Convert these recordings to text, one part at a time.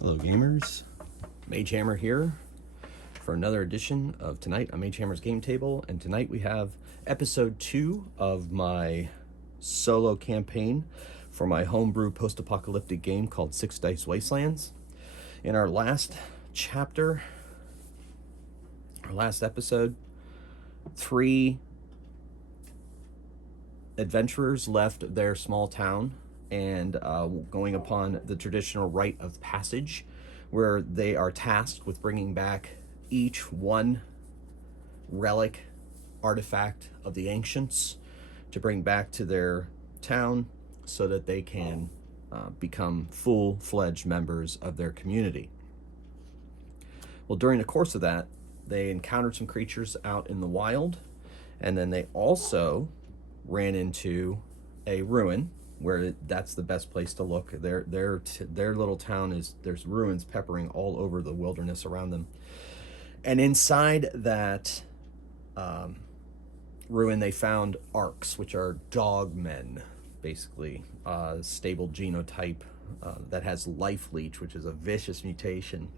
Hello gamers, Magehammer here for another edition of Tonight on Magehammer's Game Table, and tonight we have episode 2 of my solo campaign for my homebrew post-apocalyptic game called Dice Wastelands. In our last chapter, our last episode, 3 adventurers left their small town and going upon the traditional rite of passage, where they are tasked with bringing back each one relic artifact of the ancients to bring back to their town so that they can become full-fledged members of their community. Well, during the course of that, they encountered some creatures out in the wild, and then they also ran into a ruin, where that's the best place to look. Their little town there's ruins peppering all over the wilderness around them. And inside that ruin, they found arcs, which are dog men, basically, stable genotype that has life leech, which is a vicious mutation.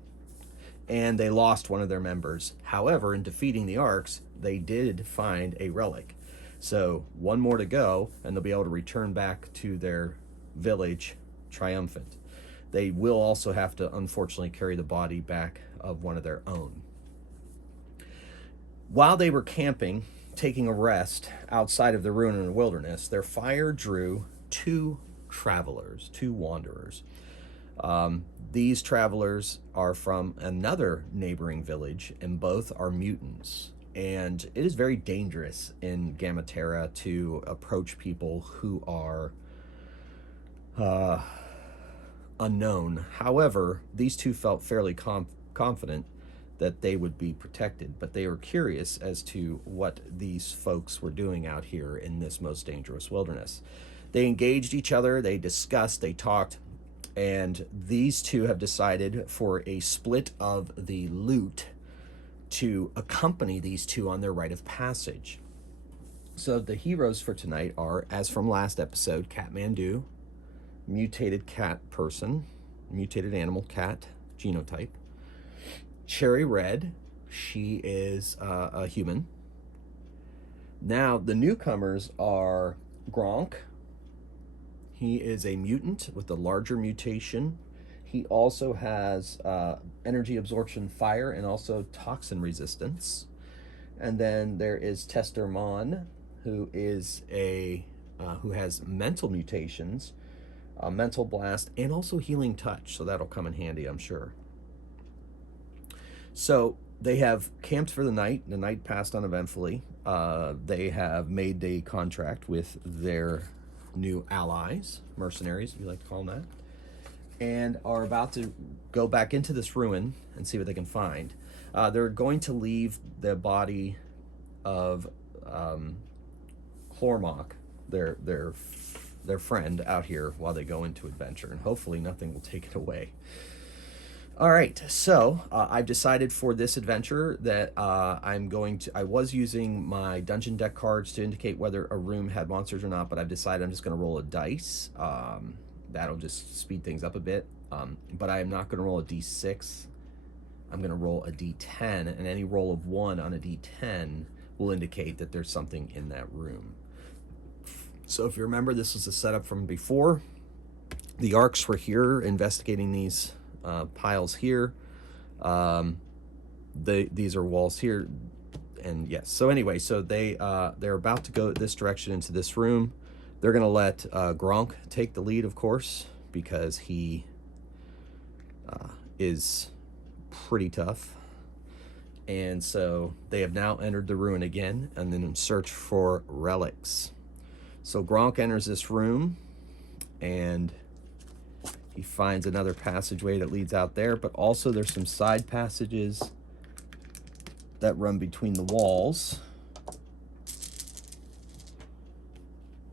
And they lost one of their members. However, in defeating the arcs, they did find a relic. So one more to go, and they'll be able to return back to their village triumphant. They will also have to, unfortunately, carry the body back of one of their own. While they were camping, taking a rest outside of the ruin in the wilderness, their fire drew 2 travelers, 2 wanderers. These travelers are from another neighboring village, and both are mutants. And it is very dangerous in Gamma Terra to approach people who are unknown. However, these 2 felt fairly confident that they would be protected, but they were curious as to what these folks were doing out here in this most dangerous wilderness. They engaged each other, they discussed, they talked, and these 2 have decided for a split of the loot to accompany these 2 on their rite of passage. So the heroes for tonight are, as from last episode, Catmandu, mutated cat person, mutated animal cat genotype. Cherry Red, she is a human. Now the newcomers are Gronk. He is a mutant with a larger mutation. He also has energy absorption, fire, and also toxin resistance. And then there is Testermon, who is who has mental mutations, mental blast, and also healing touch. So that'll come in handy, I'm sure. So they have camped for the night. The night passed uneventfully. They have made the contract with their new allies, mercenaries, we like to call them that, and are about to go back into this ruin and see what they can find. They're going to leave the body of Chlormok, their friend, out here while they go into adventure, and hopefully nothing will take it away. All right, so I've decided for this adventure that I was using my dungeon deck cards to indicate whether a room had monsters or not, but I've decided I'm just going to roll a dice. That'll just speed things up a bit, but I am not going to roll a d6. I'm going to roll a d10, and any roll of 1 on a d10 will indicate that there's something in that room. So if you remember, this was a setup from before. The arcs were here investigating these piles here. These are walls here, and yes. So anyway, so they're about to go this direction into this room. They're gonna let Gronk take the lead, of course, because he is pretty tough. And so they have now entered the ruin again, and then in search for relics. So Gronk enters this room, and he finds another passageway that leads out there, but also there's some side passages that run between the walls.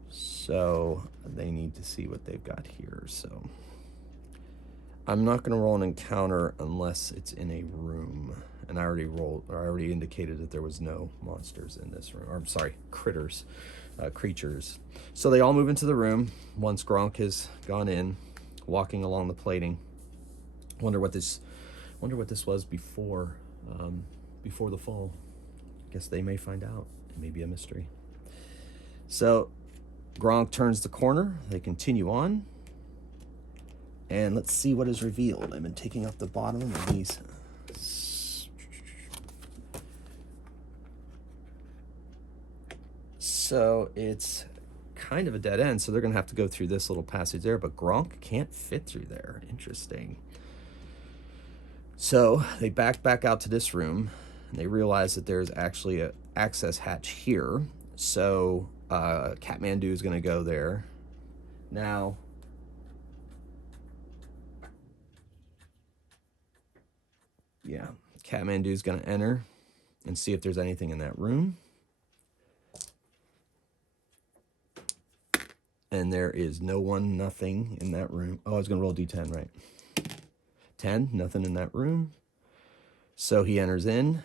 So they need to see what they've got here. So I'm not going to roll an encounter unless it's in a room. And I already indicated that there was no monsters in this room. Or I'm sorry, creatures. So they all move into the room once Gronk has gone in, walking along the plating. Wonder what this was before before the fall. Guess they may find out. It may be a mystery. So Gronk turns the corner. They continue on. And let's see what is revealed. I've been taking up the bottom of these. So it's kind of a dead end, so they're going to have to go through this little passage there, but Gronk can't fit through there. Interesting. So they back out to this room, and they realize that there's actually an access hatch here. So Kathmandu is going to go there. Now, yeah, Kathmandu is going to enter and see if there's anything in that room. And there is nothing in that room. Oh, I was going to roll D10, right? 10, nothing in that room. So he enters in.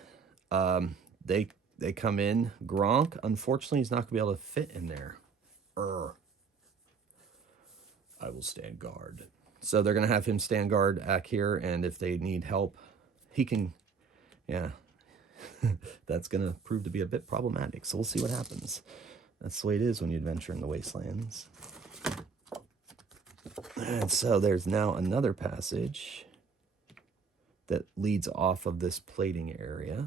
They come in. Gronk, unfortunately, he's not going to be able to fit in there. I will stand guard. So they're going to have him stand guard back here, and if they need help, he can, yeah. That's going to prove to be a bit problematic, so we'll see what happens. That's the way it is when you adventure in the Wastelands. And so there's now another passage that leads off of this plating area.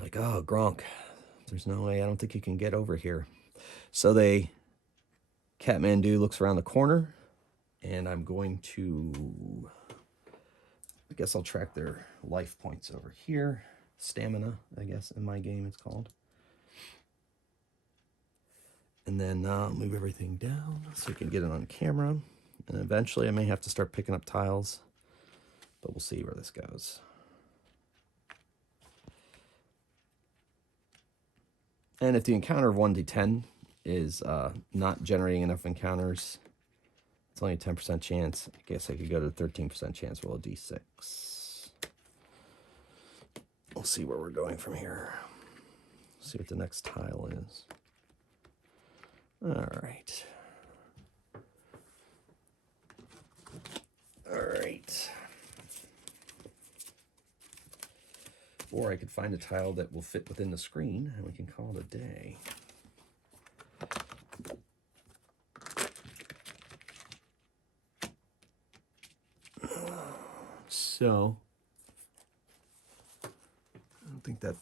Like, oh, Gronk, there's no way, I don't think you can get over here. So Kathmandu looks around the corner, and I'm going to, I guess I'll track their life points over here. Stamina, I guess, in my game it's called. And then move everything down so we can get it on camera. And eventually I may have to start picking up tiles, but we'll see where this goes. And if the encounter of 1d10 is not generating enough encounters, it's only a 10% chance. I guess I could go to a 13% chance, roll a d6. We'll see where we're going from here. See what the next tile is. All right. All right. Or I could find a tile that will fit within the screen, and we can call it a day. So, I don't think that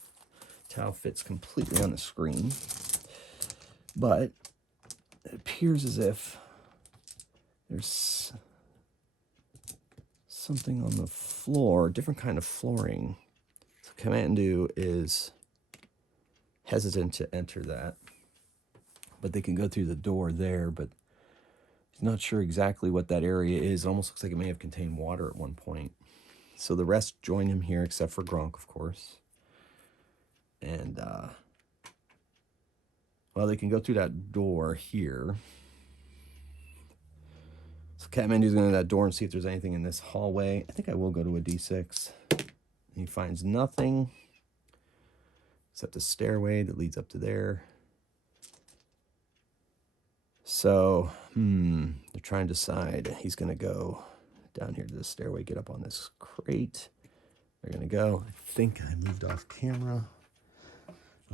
tile fits completely on the screen, but it appears as if there's something on the floor, different kind of flooring. So Kathmandu is hesitant to enter that, but they can go through the door there, but he's not sure exactly what that area is. It almost looks like it may have contained water at one point. So the rest join him here, except for Gronk, of course. And, well, they can go through that door here. So Kathmandu's going to that door and see if there's anything in this hallway. I think I will go to a d6. He finds nothing except a stairway that leads up to there. So, they're trying to decide. He's going to go down here to the stairway, get up on this crate. They're going to go. I think I moved off camera.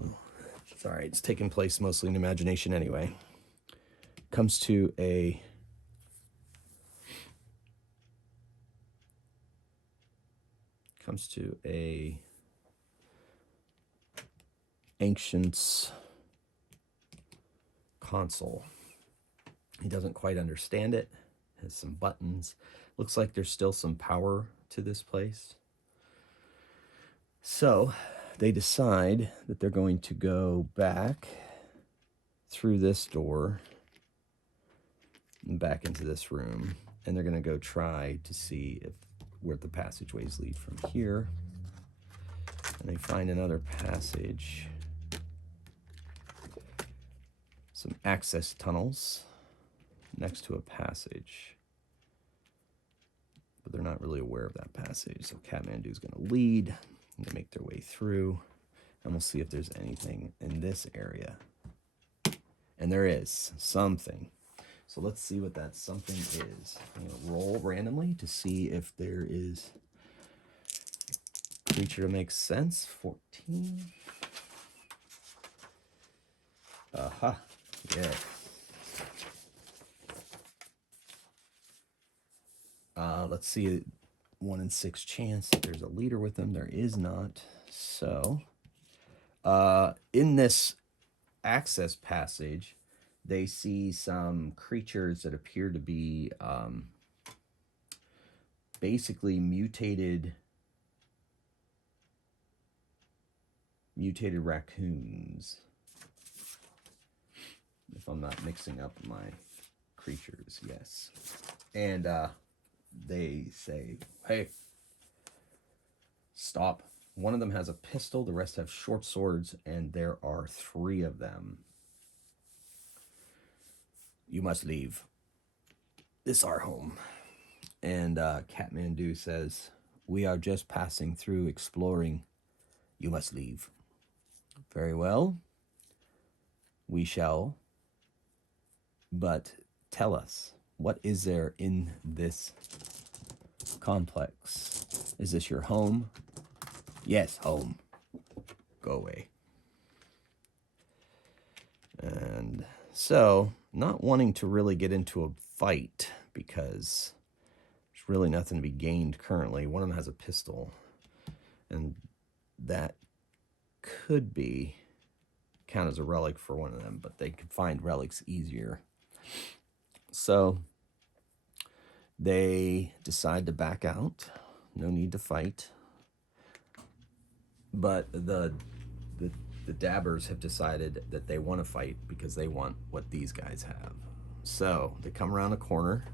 Oh, it's all right. It's taking place mostly in imagination anyway. Comes to a ancient's console. He doesn't quite understand it. Has some buttons. Looks like there's still some power to this place. So they decide that they're going to go back through this door and back into this room, and they're going to go try to see where the passageways lead from here. And they find another passage, some access tunnels next to a passage, but they're not really aware of that passage. So Kathmandu's going to lead, and they make their way through, and we'll see if there's anything in this area. And there is something. So let's see what that something is. I'm going to roll randomly to see if there is a creature that makes sense. 14. Aha. Yeah. Let's see. 1 in 6 chance that there's a leader with them. There is not. So, in this access passage, they see some creatures that appear to be basically mutated raccoons. If I'm not mixing up my creatures, yes. And they say, hey, stop. One of them has a pistol, the rest have short swords, and there are 3 of them. You must leave. This our home. And Kathmandu says, we are just passing through, exploring. You must leave. Very well. We shall. But tell us, what is there in this complex? Is this your home? Yes, home. Go away. And so, not wanting to really get into a fight because there's really nothing to be gained currently. One of them has a pistol, and that could be count as a relic for one of them, but they could find relics easier. So they decide to back out. No need to fight. But the dabbers have decided that they want to fight because they want what these guys have. So they come around the corner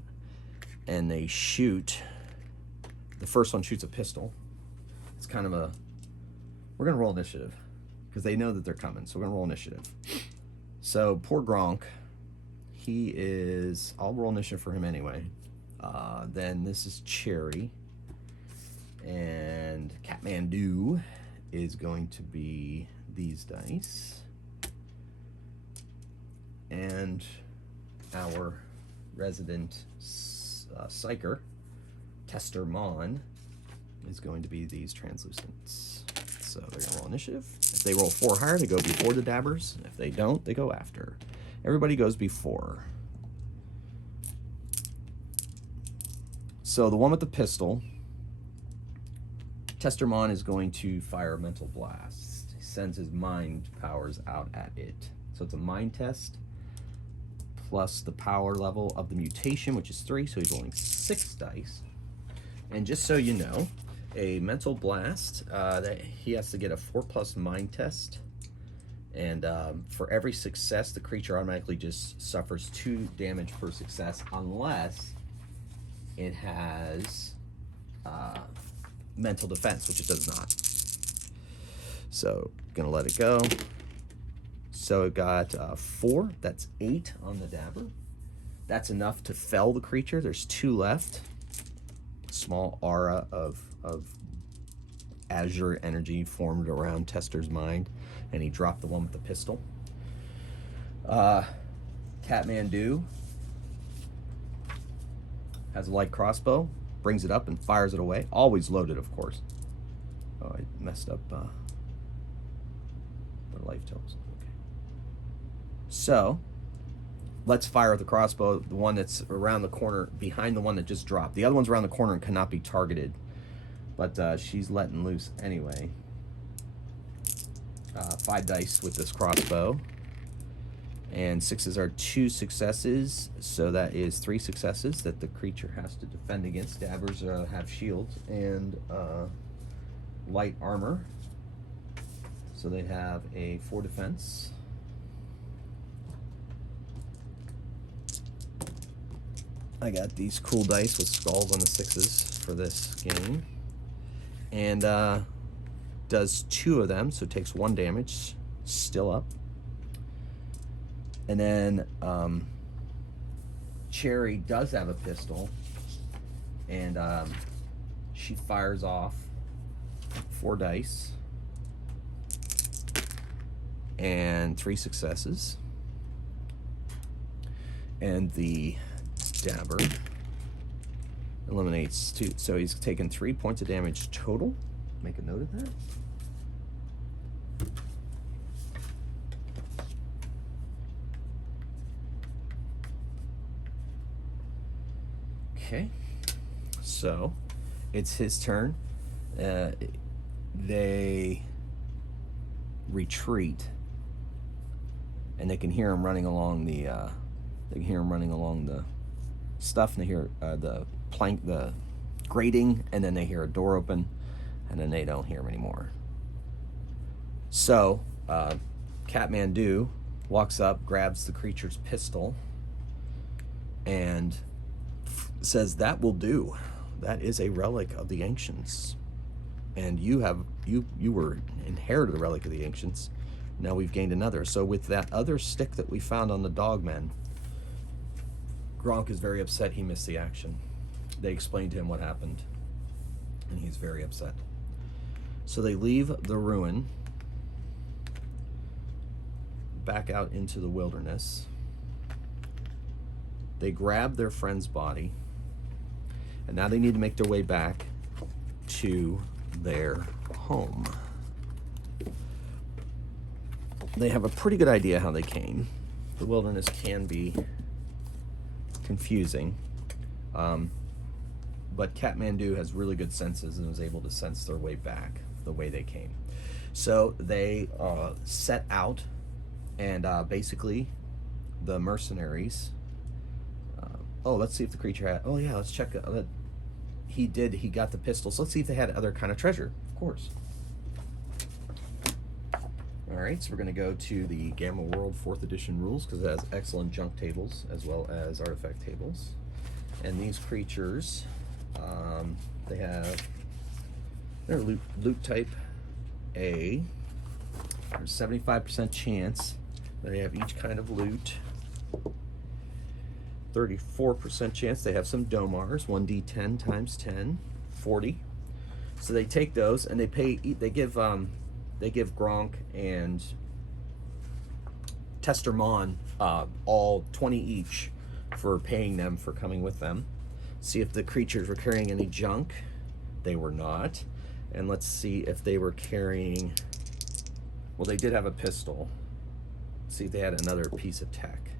and they shoot. The first one shoots a pistol. It's kind of a... We're going to roll initiative because they know that they're coming. So we're going to roll initiative. So poor Gronk, he is... I'll roll initiative for him anyway. Then this is Cherry. And Kathmandu is going to be these dice. And our resident psyker, Tester Mon, is going to be these translucents. So they're going to roll initiative. If they roll 4 higher, they go before the dabbers. If they don't, they go after. Everybody goes before. So the one with the pistol, Testermon is going to fire a mental blast. He sends his mind powers out at it. So it's a mind test plus the power level of the mutation, which is 3. So he's rolling 6 dice. And just so you know, a mental blast, that he has to get a 4+ mind test. And for every success, the creature automatically just suffers 2 damage per success unless it has mental defense, which it does not. So, gonna let it go. So it got 4. That's 8 on the dabber. That's enough to fell the creature. There's 2 left. Small aura of azure energy formed around Tester's mind, and he dropped the one with the pistol. Kathmandu has a light crossbow, brings it up and fires it away. Always loaded, of course. Oh, I messed up their life totals. Okay. So, let's fire with the crossbow. The one that's around the corner, behind the one that just dropped. The other one's around the corner and cannot be targeted. But she's letting loose anyway. 5 dice with this crossbow. And 6s are 2 successes, so that is 3 successes that the creature has to defend against. Dabbers have shields and light armor, so they have a 4 defense. I got these cool dice with skulls on the 6s for this game, and does 2 of them, so it takes 1 damage, still up. And then Cherry does have a pistol, and she fires off 4 dice and 3 successes. And the dabber eliminates 2. So he's taken 3 points of damage total. Make a note of that. Okay. So it's his turn. They retreat, and they can hear him running along the stuff, and they hear the plank, the grating, and then they hear a door open, and then they don't hear him anymore. So Kathmandu walks up, grabs the creature's pistol, and says, "That will do. That is a relic of the ancients, and you were inherited the relic of the ancients. Now we've gained another." So with that other stick that we found on the dogmen, Gronk is very upset he missed the action. They explained to him what happened, and he's very upset. So they leave the ruin, back out into the wilderness. They grab their friend's body, and now they need to make their way back to their home. They have a pretty good idea how they came. The wilderness can be confusing, but Kathmandu has really good senses and was able to sense their way back the way they came. So they set out, and basically the mercenaries, let's see if the creature had, let's check. He got the pistols. Let's see if they had other kind of treasure. Of course. All right, so we're going to go to the Gamma World 4th edition rules, because it has excellent junk tables as well as artifact tables. And these creatures, they're loot type A. There's 75% chance that they have each kind of loot. 34% chance they have some Domars, 1d10 times 10, 40. So they take those and they give Gronk and Testermon all 20 each for paying them for coming with them. See if the creatures were carrying any junk. They were not. And let's see if they were carrying, well, they did have a pistol. See if they had another piece of tech.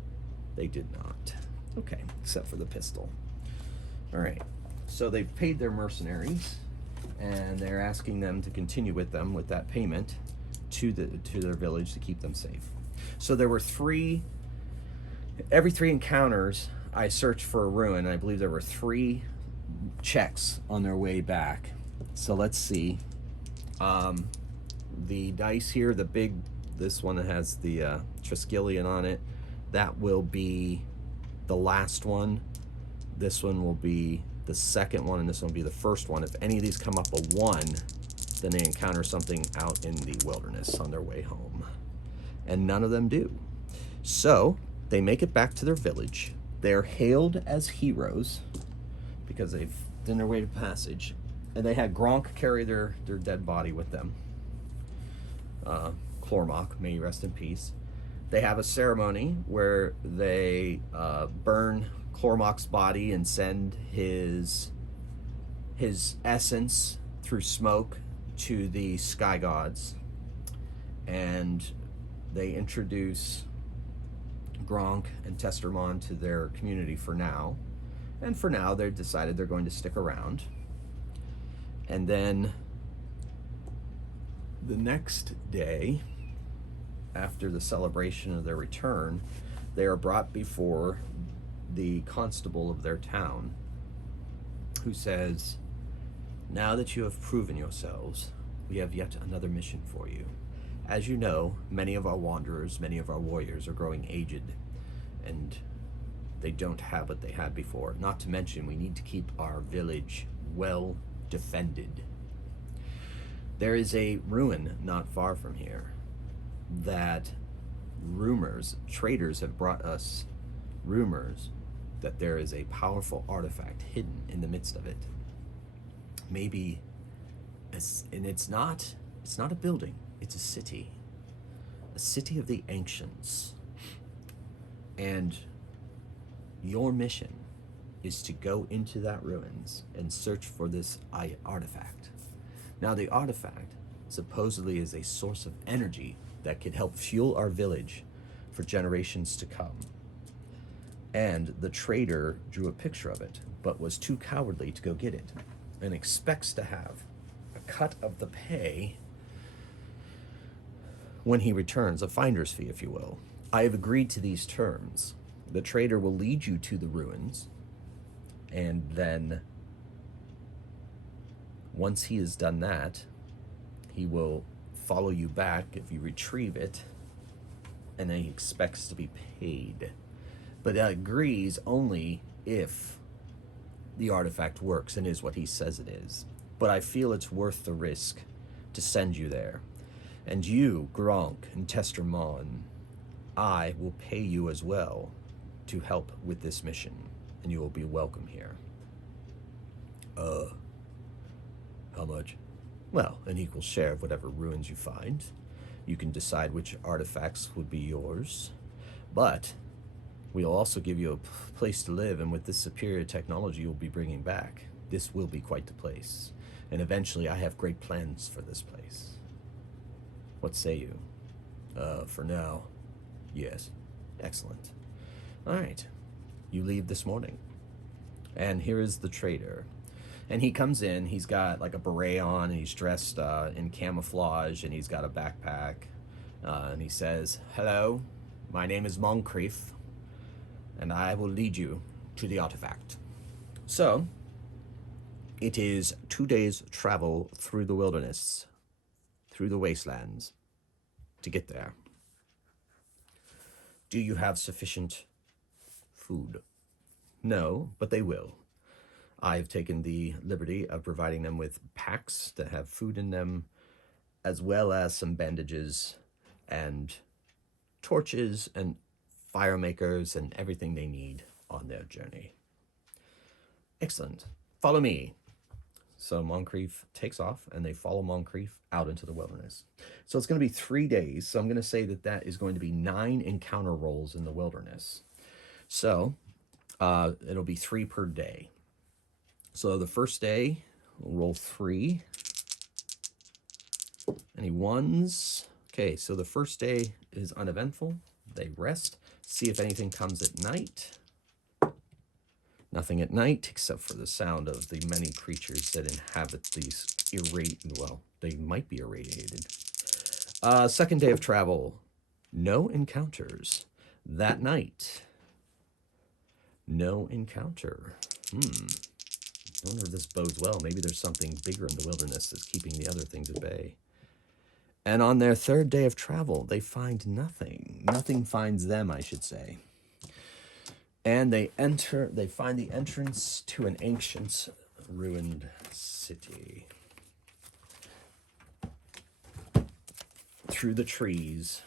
They did not. Okay, except for the pistol. All right, so they've paid their mercenaries, and they're asking them to continue with them with that payment to their village to keep them safe. So there were every 3 encounters I searched for a ruin, and I believe there were 3 checks on their way back. So let's see. The dice here, this one that has the Triskelion on it, that will be the last one. This one will be the second one, and this one will be the first one. If any of these come up a 1, then they encounter something out in the wilderness on their way home. And none of them do. So they make it back to their village. They're hailed as heroes because they've done their way to passage. And they had Gronk carry their dead body with them. Clormok, may he rest in peace. They have a ceremony where they burn Clormok's body and send his essence through smoke to the sky gods. And they introduce Gronk and Testermon to their community for now. And for now, they've decided they're going to stick around. And then the next day, after the celebration of their return, they are brought before the constable of their town, who says, "Now that you have proven yourselves, we have yet another mission for you. As you know, many of our wanderers, many of our warriors are growing aged, and they don't have what they had before. Not to mention, we need to keep our village well defended. There is a ruin not far from here that traders have brought us rumors that there is a powerful artifact hidden in the midst of it. Maybe, and it's not a building, it's a city of the ancients. And Your mission is to go into that ruins and search for this artifact. Now, the artifact supposedly is a source of energy that could help fuel our village for generations to come. And the trader drew a picture of it, but was too cowardly to go get it, and expects to have a cut of the pay when he returns, a finder's fee, if you will. I have agreed to these terms. The trader will lead you to the ruins, and then once he has done that, he will follow you back if you retrieve it, and then he expects to be paid. But agrees only if the artifact works and is what he says it is. But I feel it's worth the risk to send you there. And you, Gronk and Testermon, I will pay you as well to help with this mission, and you will be welcome here. How much? Well, an equal share of whatever ruins you find. You can decide which artifacts would be yours, but we'll also give you a place to live, and with this superior technology you'll be bringing back, this will be quite the place. And eventually I have great plans for this place. What say you? For now, yes. Excellent. All right. You leave this morning. And here is the trader. And he comes in, he's got like a beret on, and he's dressed in camouflage, and he's got a backpack. And he says, "Hello, my name is Moncrief, and I will lead you to the artifact." So, it is 2 days travel through the wilderness, through the wastelands, to get there. Do you have sufficient food? No, but they will. I've taken the liberty of providing them with packs that have food in them, as well as some bandages and torches and fire makers and everything they need on their journey. Excellent. Follow me. So Moncrief takes off, and they follow Moncrief out into the wilderness. So it's going to be 3 days. So I'm going to say that that is going to be 9 encounter rolls in the wilderness. So it'll be 3 per day. So the first day, we'll roll 3. Any ones? Okay, so the first day is uneventful. They rest. See if anything comes at night. Nothing at night, except for the sound of the many creatures that inhabit these well, they might be irradiated. Second day of travel, no encounters. That night, no encounter. I wonder if this bodes well. Maybe there's something bigger in the wilderness that's keeping the other things at bay. And on their third day of travel, they find nothing. Nothing finds them, I should say. And they find the entrance to an ancient, ruined city. Through the trees,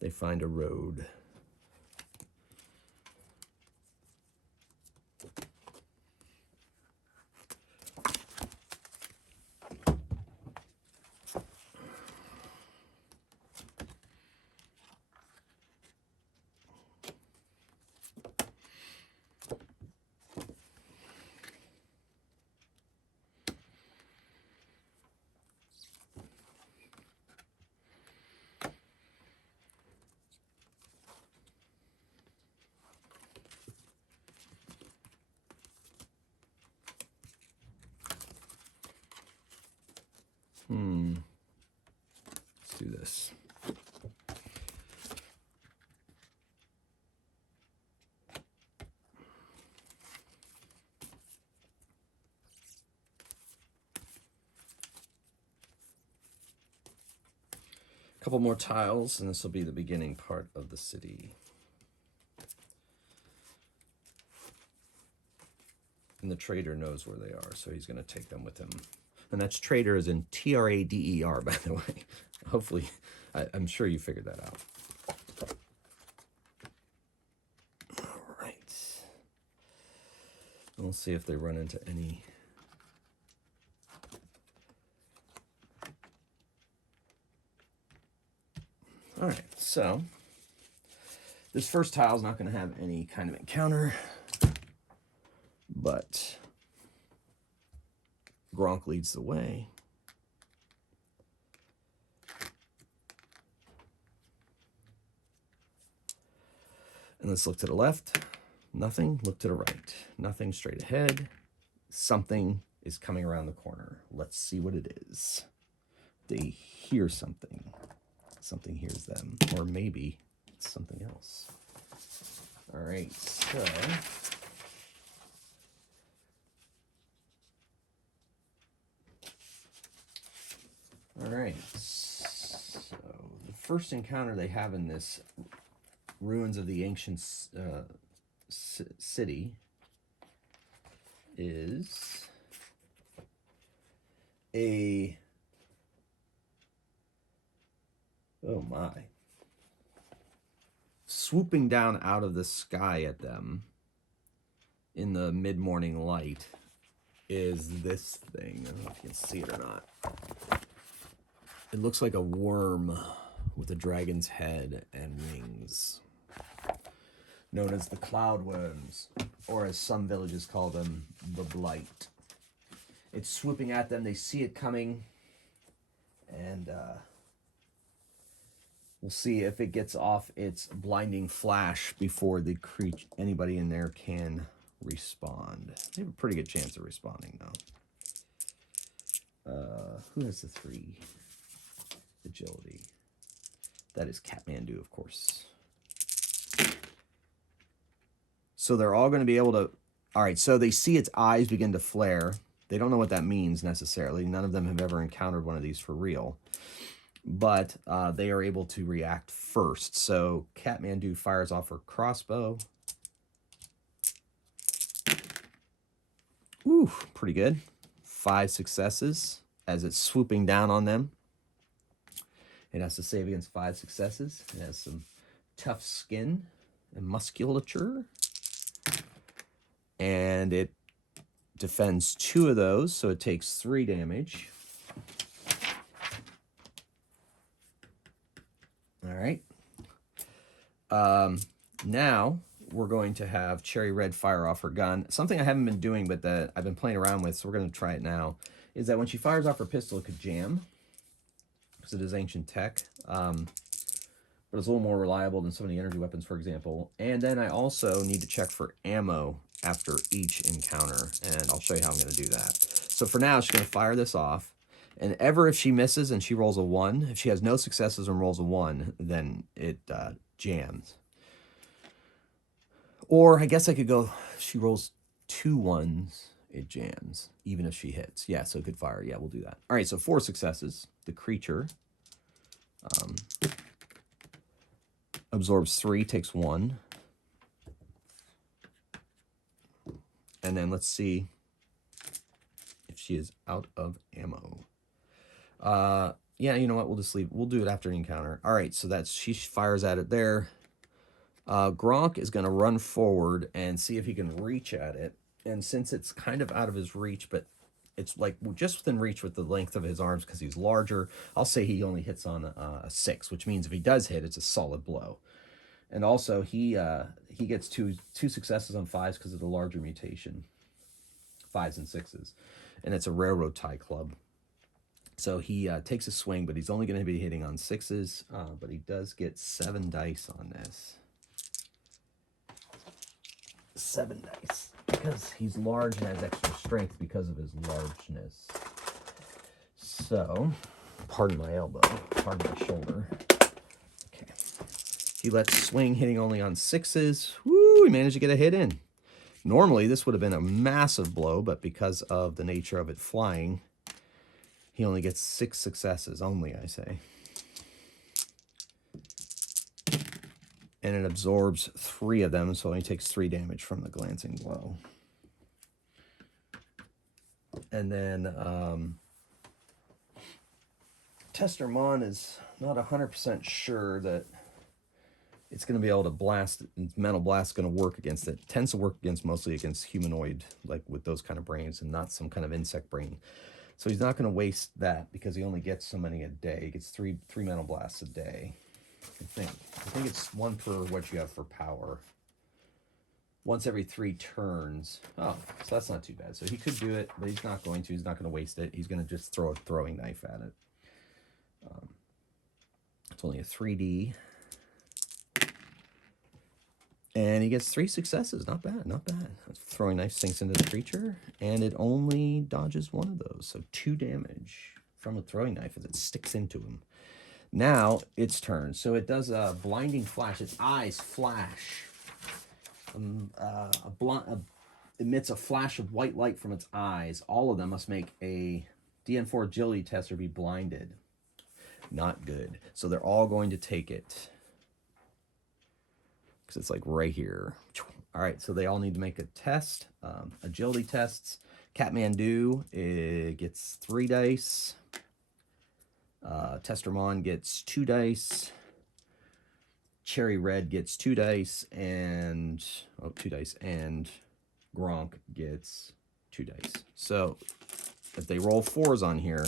they find a road. Let's do this. A couple more tiles, and this will be the beginning part of the city. And the trader knows where they are, so he's going to take them with him. And that's trader as in Trader, by the way. Hopefully, I'm sure you figured that out. All right. We'll see if they run into any... All right, so This first tile is not going to have any kind of encounter, but Gronk leads the way. And let's look to the left. Nothing. Look to the right. Nothing. Straight ahead. Something is coming around the corner. Let's see what it is. They hear something. Something hears them. Or maybe it's something else. All right, so the first encounter they have in this ruins of the ancient city is oh my, swooping down out of the sky at them in the mid-morning light is this thing. I don't know if you can see it or not. It looks like a worm with a dragon's head and wings, known as the cloud worms, or as some villages call them, the blight. It's swooping at them. They see it coming, and we'll see if it gets off its blinding flash before the anybody in there can respond. They have a pretty good chance of responding, though. Who has the 3 agility? That is Kathmandu, of course. So they're all going to be able to... All right, so they see its eyes begin to flare. They don't know what that means necessarily. None of them have ever encountered one of these for real. But they are able to react first. So Kathmandu fires off her crossbow. Ooh, pretty good. 5 successes as it's swooping down on them. It has to save against 5 successes. It has some tough skin and musculature. And it defends 2 of those, so it takes 3 damage. All right. Now we're going to have Cherry Red fire off her gun. Something I haven't been doing, but that I've been playing around with, so we're going to try it now, is that when she fires off her pistol, it could jam, because it is ancient tech. But it's a little more reliable than some of the energy weapons, for example. And then I also need to check for ammo after each encounter, and I'll show you how I'm going to do that. So for now, she's going to fire this off, and ever if she misses and she rolls a 1, if she has no successes and rolls a 1, then it jams. Or I guess I could go, if she rolls 2 1s, it jams, even if she hits. Yeah, so it could fire. Yeah, we'll do that. All right, so 4 successes. The creature absorbs 3, takes 1. And then let's see if she is out of ammo. Yeah, you know what? We'll just leave. We'll do it after an encounter. All right, so that's she fires at it there. Gronk is going to run forward and see if he can reach at it. And since it's kind of out of his reach, but it's like just within reach with the length of his arms because he's larger, I'll say he only hits on a 6, which means if he does hit, it's a solid blow. And also, he gets two successes on 5s because of the larger mutation. 5s and 6s. And it's a railroad tie club. So he takes a swing, but he's only going to be hitting on 6s. But he does get 7 dice on this. 7 dice. Because he's large and has extra strength because of his largeness. So, pardon my elbow. Pardon my shoulder. He lets swing, hitting only on 6s. Woo, he managed to get a hit in. Normally, this would have been a massive blow, but because of the nature of it flying, he only gets 6 successes only, I say. And it absorbs 3 of them, so it only takes 3 damage from the glancing blow. And then Tester Mon is not 100% sure that it's going to be able to blast, mental blast is going to work against it. It tends to work mostly against humanoid, like with those kind of brains, and not some kind of insect brain. So he's not going to waste that because he only gets so many a day. He gets three mental blasts a day. I think it's 1 per what you have for power. Once every 3 turns. Oh, so that's not too bad. So he could do it, but he's not going to. He's not going to waste it. He's going to just throw a throwing knife at it. It's only a 3D. And he gets 3 successes. Not bad, not bad. Throwing knife sinks into the creature, and it only dodges 1 of those. So 2 damage from a throwing knife as it sticks into him. Now its turn. So it does a blinding flash. Its eyes flash. Emits a flash of white light from its eyes. All of them must make a DN4 agility test or be blinded. Not good. So they're all going to take it. Because it's like right here. All right, so they all need to make a test. Agility tests. Catmandu gets 3 dice. Testermon gets 2 dice. Cherry Red gets 2 dice, and 2 dice, and Gronk gets 2 dice. So if they roll 4s on here,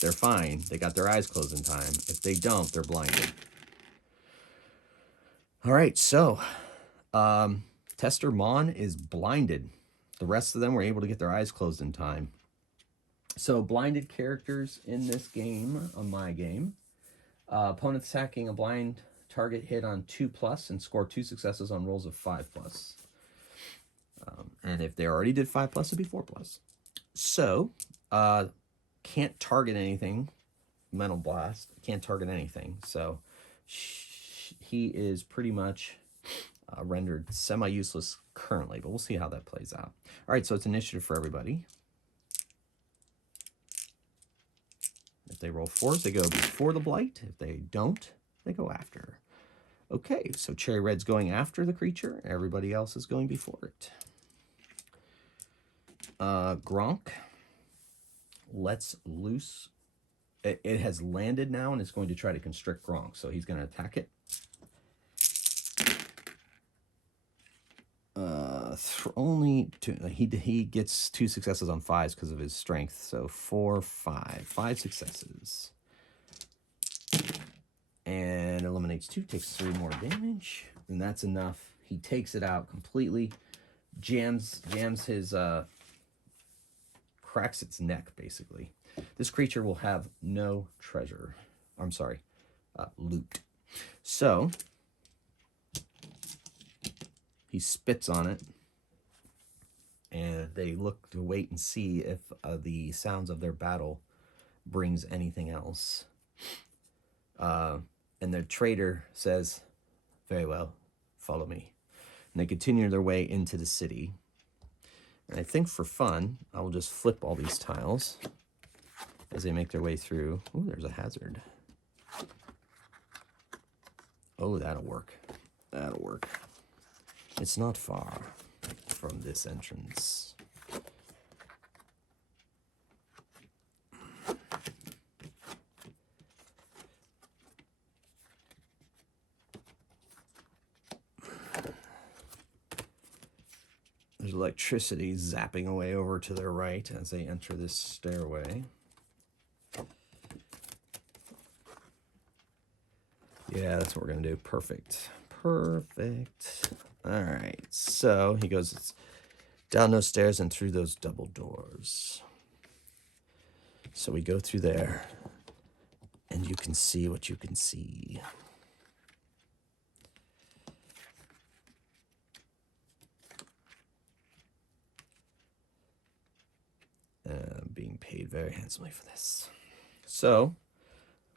they're fine. They got their eyes closed in time. If they don't, they're blinded. All right, so Testermon is blinded. The rest of them were able to get their eyes closed in time. So blinded characters in this game, on my game, opponents attacking a blind target hit on 2+ and score 2 successes on rolls of 5+. And if they already did 5+, it'd be 4+. So, can't target anything. Mental Blast. Can't target anything. So, he is pretty much rendered semi-useless currently, but we'll see how that plays out. All right, so it's initiative for everybody. If they roll 4s, they go before the blight. If they don't, they go after. Okay, so Cherry Red's going after the creature. Everybody else is going before it. Gronk lets loose. It has landed now, and it's going to try to constrict Gronk. So he's going to attack it. Only 2. He gets 2 successes on 5s because of his strength. So 4, 5. 5 successes. And eliminates 2, takes 3 more damage, and that's enough. He takes it out completely, jams his, cracks its neck, basically. This creature will have no treasure. I'm sorry, loot. So, he spits on it, and they look to wait and see if the sounds of their battle brings anything else. And their trader says, very well, follow me. And they continue their way into the city. And I think for fun, I will just flip all these tiles as they make their way through. Oh, there's a hazard. Oh, that'll work. That'll work. It's not far from this entrance. There's electricity zapping away over to their right as they enter this stairway. Yeah, that's what we're going to do. Perfect. Perfect. All right. So he goes down those stairs and through those double doors. So we go through there, and you can see what you can see. Being paid very handsomely for this. So,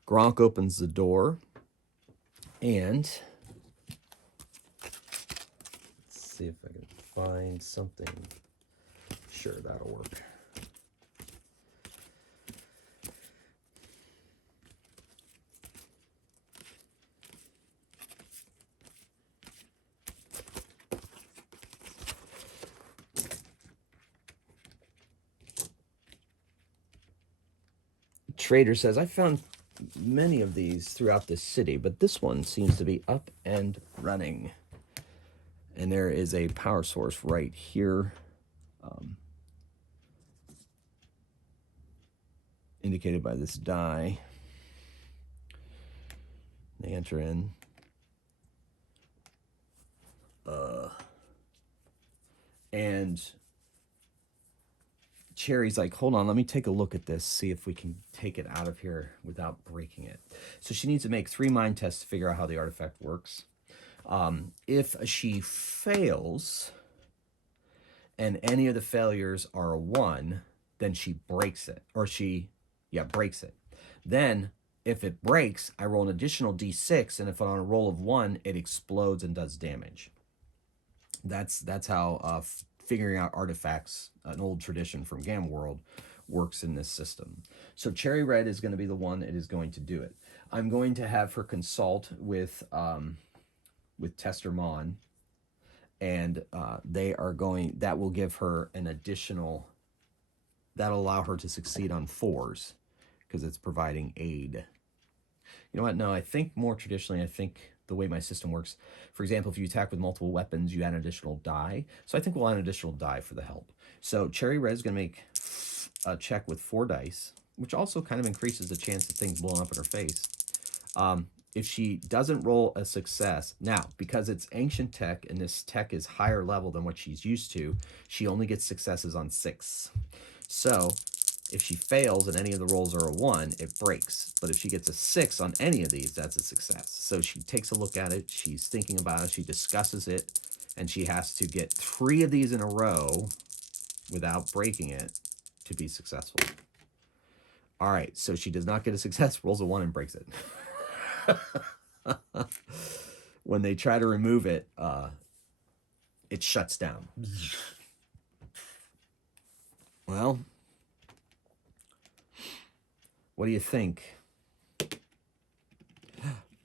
Gronk opens the door, and let's see if I can find something. Sure, that'll work. Trader says, I found many of these throughout the city, but this one seems to be up and running. And there is a power source right here, indicated by this die. They enter in. And Cherry's like, hold on, let me take a look at this, see if we can take it out of here without breaking it. So she needs to make 3 mind tests to figure out how the artifact works. If she fails, and any of the failures are a 1, then she breaks it. Or breaks it. Then, if it breaks, I roll an additional d6, and if on a roll of 1, it explodes and does damage. That's how figuring out artifacts, an old tradition from Gamma World, works in this system. So Cherry Red is going to be the one that is going to do it. I'm going to have her consult with Tester Mon, and that will give her an additional, that'll allow her to succeed on 4s because it's providing aid. You know what? No, I think more traditionally, the way my system works, for example, if you attack with multiple weapons, you add an additional die. So I think we'll add an additional die for the help. So Cherry Red is going to make a check with 4 dice, which also kind of increases the chance of things blowing up in her face. If she doesn't roll a success, now, because it's ancient tech and this tech is higher level than what she's used to, she only gets successes on 6. So if she fails and any of the rolls are a 1, it breaks. But if she gets a 6 on any of these, that's a success. So she takes a look at it, she's thinking about it, she discusses it, and she has to get 3 of these in a row without breaking it to be successful. All right, so she does not get a success, rolls a 1 and breaks it. When they try to remove it, it shuts down. Well, what do you think?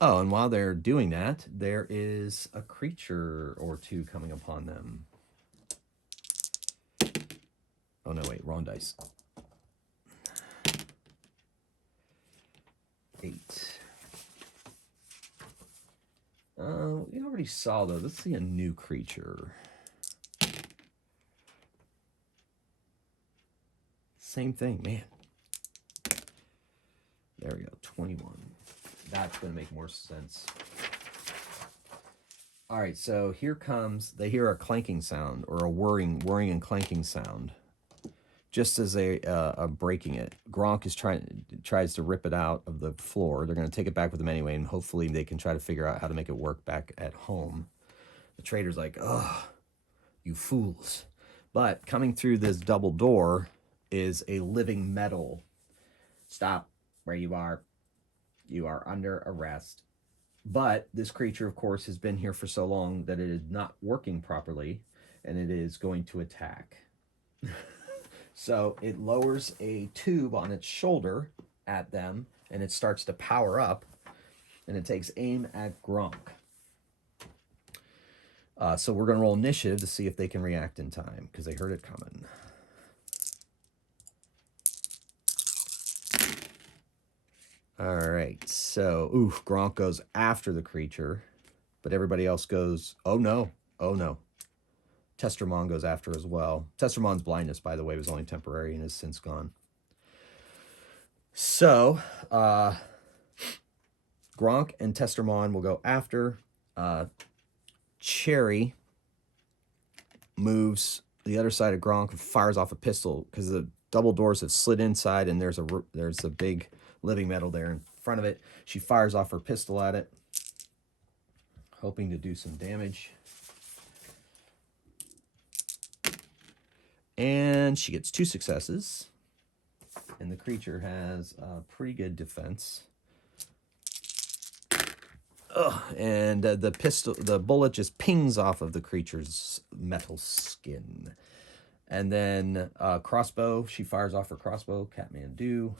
Oh, and while they're doing that, there is a creature or 2 coming upon them. Oh, no, wait, wrong dice. 8. We already saw, though. Let's see a new creature. Same thing, man. There we go, 21. That's going to make more sense. All right, so here comes, they hear a clanking sound, or a whirring and clanking sound. Just as they are breaking it, Gronk tries to rip it out of the floor. They're going to take it back with them anyway, and hopefully they can try to figure out how to make it work back at home. The trader's like, "Ugh, you fools!" But coming through this double door is a living metal. Stop where you are. You are under arrest. But this creature, of course, has been here for so long that it is not working properly, and it is going to attack. So it lowers a tube on its shoulder at them, and it starts to power up, and it takes aim at Gronk. So we're going to roll initiative to see if they can react in time, because they heard it coming. All right, so, Gronk goes after the creature, but everybody else goes, oh no. Testermon goes after as well. Testermon's blindness, by the way, was only temporary and has since gone. So, Gronk and Testermon will go after. Cherry moves the other side of Gronk and fires off a pistol because the double doors have slid inside and there's a big living metal there in front of it. She fires off her pistol at it, hoping to do some damage. And she gets 2 successes. And the creature has a pretty good defense. And the bullet just pings off of the creature's metal skin. And then crossbow, she fires off her crossbow, Kathmandu.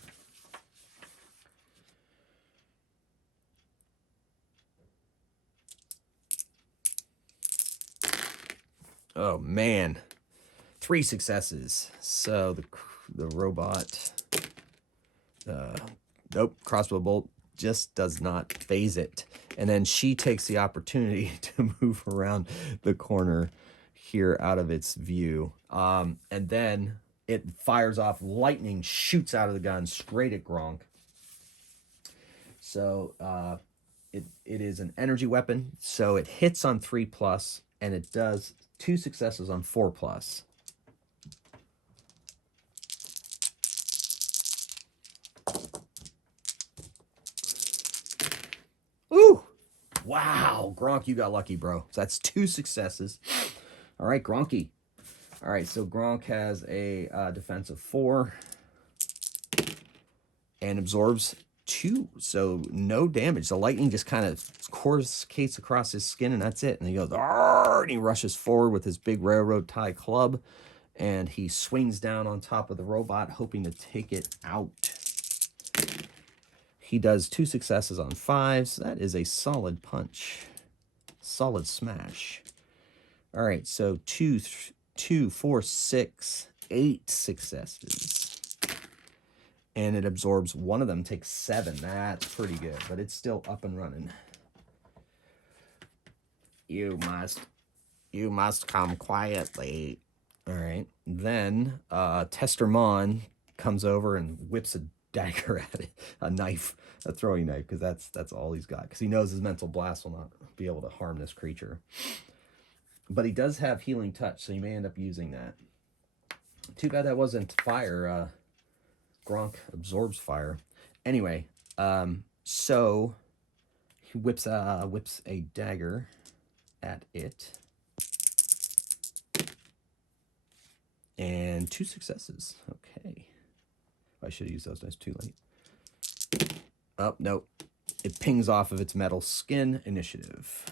Oh man, 3 successes. So the robot, nope, crossbow bolt just does not phase it. And then she takes the opportunity to move around the corner here out of its view. And then it fires off, lightning shoots out of the gun straight at Gronk. So it is an energy weapon, so it hits on 3+, and it does 2 successes on 4+. Ooh! Wow, Gronk, you got lucky, bro. So that's 2 successes. All right, Gronky. All right, so Gronk has a defense of 4 and absorbs 2, so no damage. The lightning just kind of coruscates across his skin, and that's it. And he goes, "Arr!" and he rushes forward with his big railroad tie club, and he swings down on top of the robot, hoping to take it out. He does 2 successes on 5s. That is a solid punch. Solid smash. All right, so 2, 4, 6, 8 successes. And it absorbs 1 of them, takes 7. That's pretty good, but it's still up and running. You must come quietly. All right. Then Tester Mon comes over and whips a dagger at it, a knife, a throwing knife, because that's all he's got. Because he knows his mental blast will not be able to harm this creature. But he does have healing touch, so you may end up using that. Too bad that wasn't fire. Gronk absorbs fire. Anyway, so he whips a dagger at it. And 2 successes. Okay. I should have used those dice too late. Oh, nope. It pings off of its metal skin. Initiative.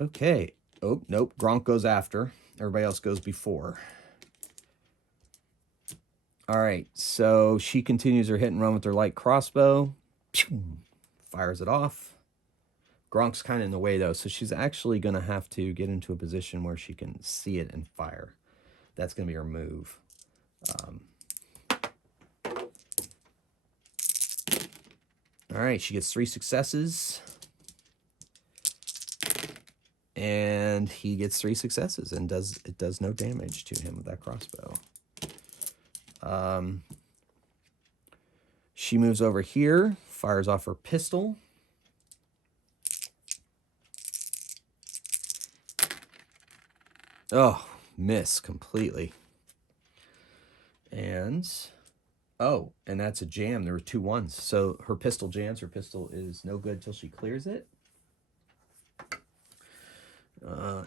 Okay. Oh, nope. Gronk goes after. Everybody else goes before. All right. So she continues her hit and run with her light crossbow. Fires it off. Gronk's kind of in the way, though, so she's actually going to have to get into a position where she can see it and fire. That's going to be her move. All right, she gets 3 successes. And he gets 3 successes, and it does no damage to him with that crossbow. She moves over here, fires off her pistol. Oh, miss completely. And, oh, and that's a jam. There were 2 1s. So her pistol jams. Her pistol is no good till she clears it.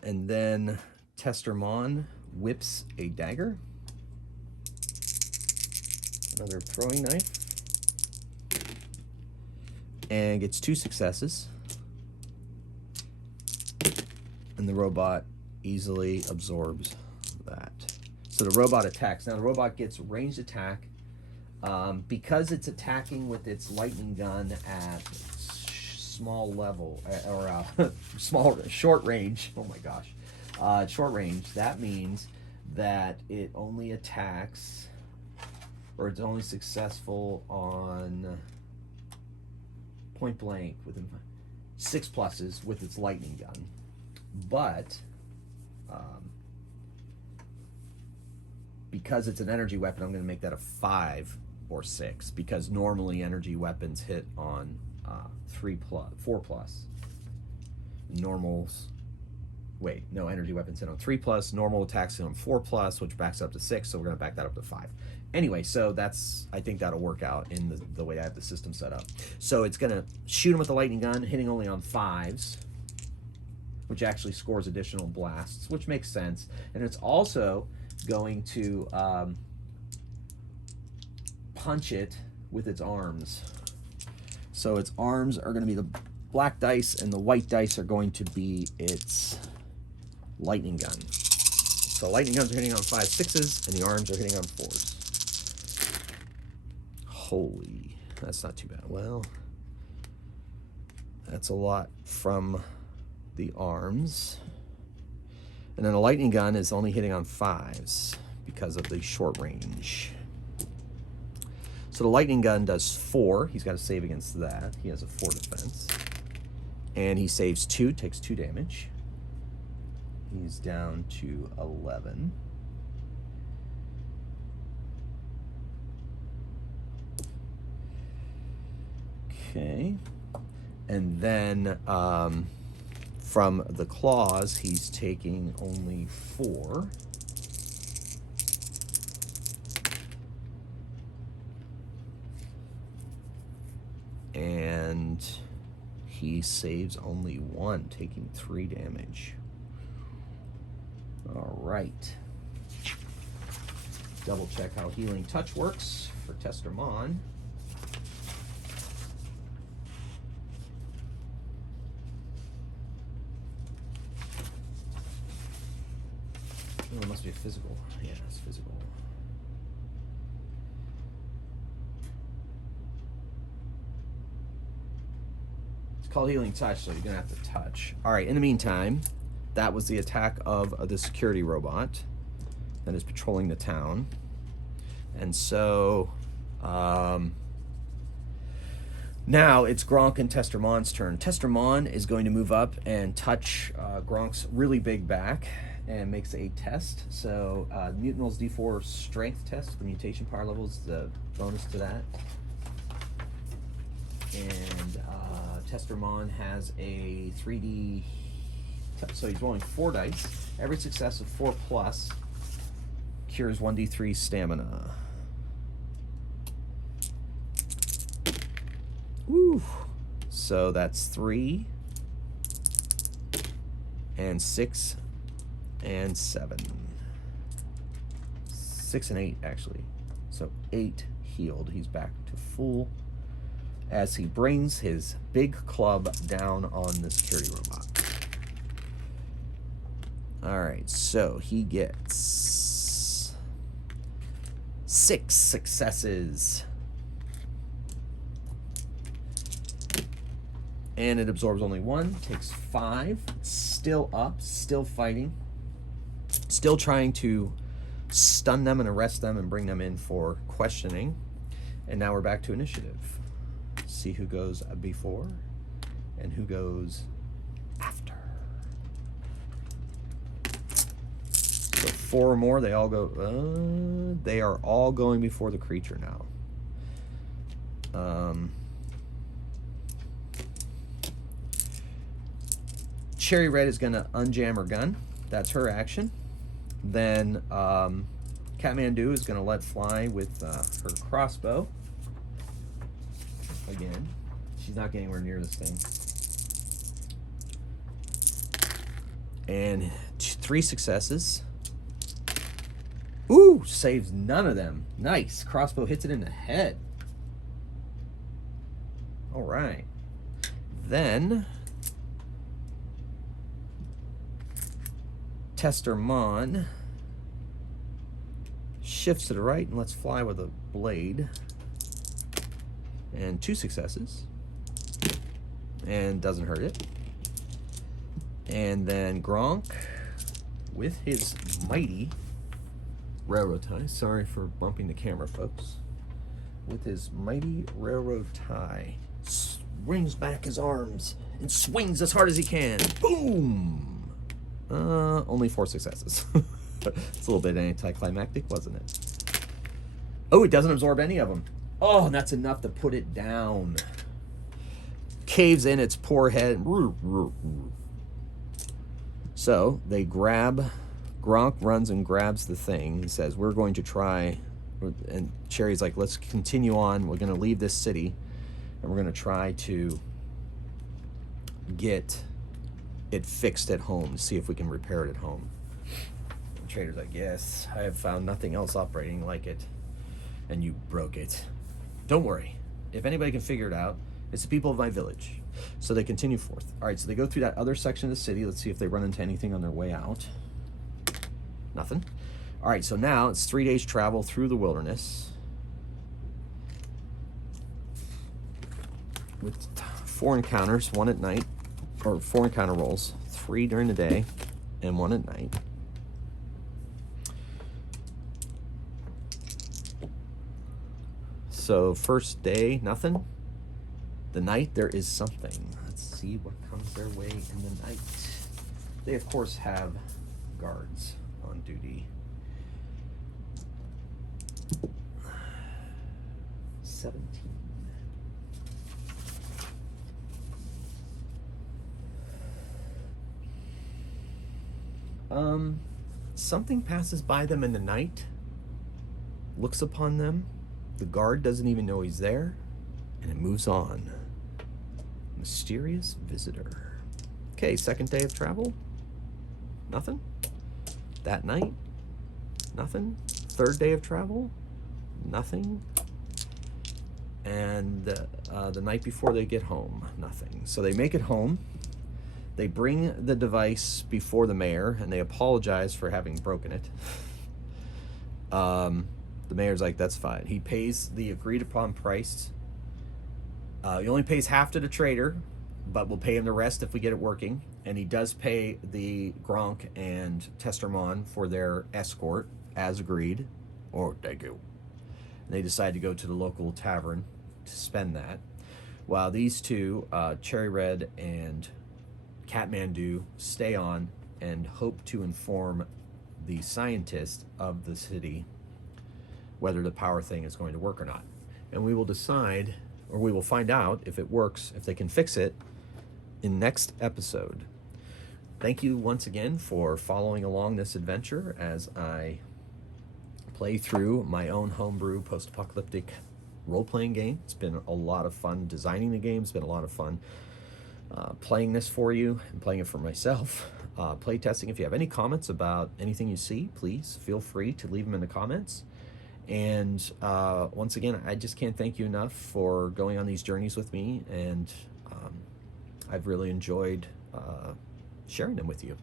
And then Tester Mon whips a dagger. Another throwing knife. And gets 2 successes. And the robot easily absorbs that. So the robot attacks. Now the robot gets ranged attack. Because it's attacking with its lightning gun at small level, or short range. Oh my gosh. Short range. That means that it only attacks, or it's only successful on point blank within 6 pluses with its lightning gun. But because it's an energy weapon, I'm going to make that a 5 or 6, because normally energy weapons hit on 4 plus. Normals, wait, no, energy weapons hit on 3 plus. Normal attacks hit on 4 plus, which backs up to 6. So we're going to back that up to 5. Anyway, so I think that'll work out in the way I have the system set up. So it's going to shoot him with the lightning gun, hitting only on 5s, which actually scores additional blasts, which makes sense. And it's also going to punch it with its arms. So its arms are going to be the black dice, and the white dice are going to be its lightning gun. So lightning guns are hitting on 5, 6s, and the arms are hitting on 4s. Holy, that's not too bad. Well, that's a lot from the arms. And then a lightning gun is only hitting on 5s because of the short range. So the lightning gun does 4. He's got to save against that. He has a 4 defense. And he saves 2, takes 2 damage. He's down to 11. Okay. And then from the claws, he's taking only 4. And he saves only 1, taking 3 damage. All right. Double check how Healing Touch works for Tester Mon. Oh, it must be a physical. Yeah, it's physical. It's called Healing Touch, so you're going to have to touch. All right, in the meantime, that was the attack of the security robot that is patrolling the town. And so now it's Gronk and Tester Mon's turn. Tester Mon is going to move up and touch Gronk's really big back and makes a test. So Mutant rolls D4 strength test. The mutation power level is the bonus to that. And Tester Mon has a 3D, so he's rolling 4 dice. Every success of 4 plus cures 1d3 stamina. Woo! So that's 3 and 6 and 7. 6 and 8 actually. So 8 healed. He's back to full as he brings his big club down on the security robot. All right, so he gets 6 successes. And it absorbs only 1, takes 5, still up, still fighting, still trying to stun them and arrest them and bring them in for questioning. And now we're back to initiative. See who goes before and who goes after. So 4 or more, they all go, they are all going before the creature now. Cherry Red is going to unjam her gun. That's her action. Then Kathmandu is going to let fly with her crossbow. Again, she's not getting anywhere near this thing. And 3 successes. Ooh, saves none of them. Nice. Crossbow hits it in the head. All right. Then Tester Mon shifts to the right and lets fly with a blade. And 2 successes. And doesn't hurt it. And then Gronk with his mighty railroad tie. Sorry for bumping the camera, folks. With his mighty railroad tie, swings back his arms and swings as hard as he can. Boom! Only 4 successes. It's a little bit anticlimactic, wasn't it? Oh, it doesn't absorb any of them. Oh, and that's enough to put it down. Caves in its poor head. So they grab. Gronk runs and grabs the thing. He says, we're going to try. And Cherry's like, let's continue on. We're going to leave this city. And we're going to try to get it fixed at home. See if we can repair it at home. The trader's like, yes, I have found nothing else operating like it. And you broke it. Don't worry. If anybody can figure it out, it's the people of my village. So they continue forth. All right, so they go through that other section of the city. Let's see if they run into anything on their way out. Nothing. All right, so now it's 3 days travel through the wilderness with 4 encounters, 1 at night, or 4 encounter rolls, 3 during the day and 1 at night. So first day, nothing. The night, there is something. Let's see what comes their way in the night. They, of course, have guards on duty. 17. Something passes by them in the night, looks upon them. The guard doesn't even know he's there, and it moves on. Mysterious visitor. Okay, second day of travel. Nothing. That night, nothing. Third day of travel, nothing. And the night before they get home, nothing. So they make it home. They bring the device before the mayor, and they apologize for having broken it. The mayor's like, that's fine. He pays the agreed upon price. He only pays half to the trader, but we'll pay him the rest if we get it working. And he does pay the Gronk and Testermon for their escort, as agreed. Or they go. And they decide to go to the local tavern to spend that. While these two, Cherry Red and Catmandu, stay on and hope to inform the scientist of the city whether the power thing is going to work or not. And we will decide, or we will find out if it works, if they can fix it, in next episode. Thank you once again for following along this adventure as I play through my own homebrew post-apocalyptic role-playing game. It's been a lot of fun designing the game. It's been a lot of fun playing this for you and playing it for myself. Play testing. If you have any comments about anything you see, please feel free to leave them in the comments. And once again, I just can't thank you enough for going on these journeys with me, and I've really enjoyed sharing them with you.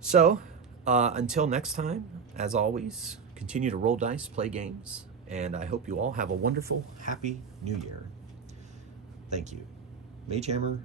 So until next time, as always, continue to roll dice, play games, and I hope you all have a wonderful, happy New Year. Thank you. Magehammer